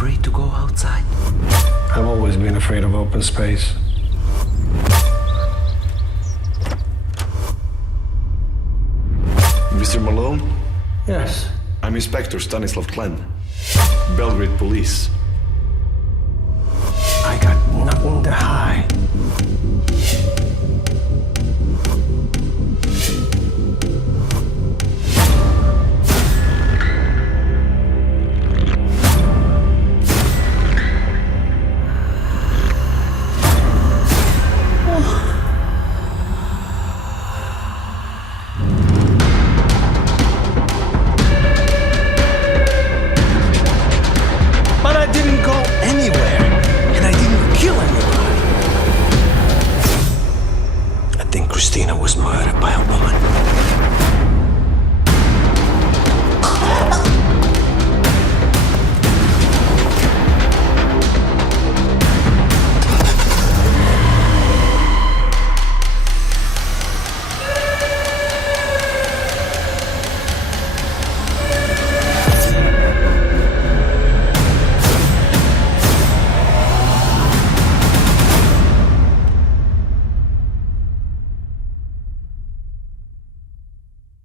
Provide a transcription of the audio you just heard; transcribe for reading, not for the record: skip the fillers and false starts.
afraid to go outside? I've always been afraid of open space. Mr. Malone? Yes. I'm Inspector Stanislav Klen. Belgrade Police. I got nothing to hide.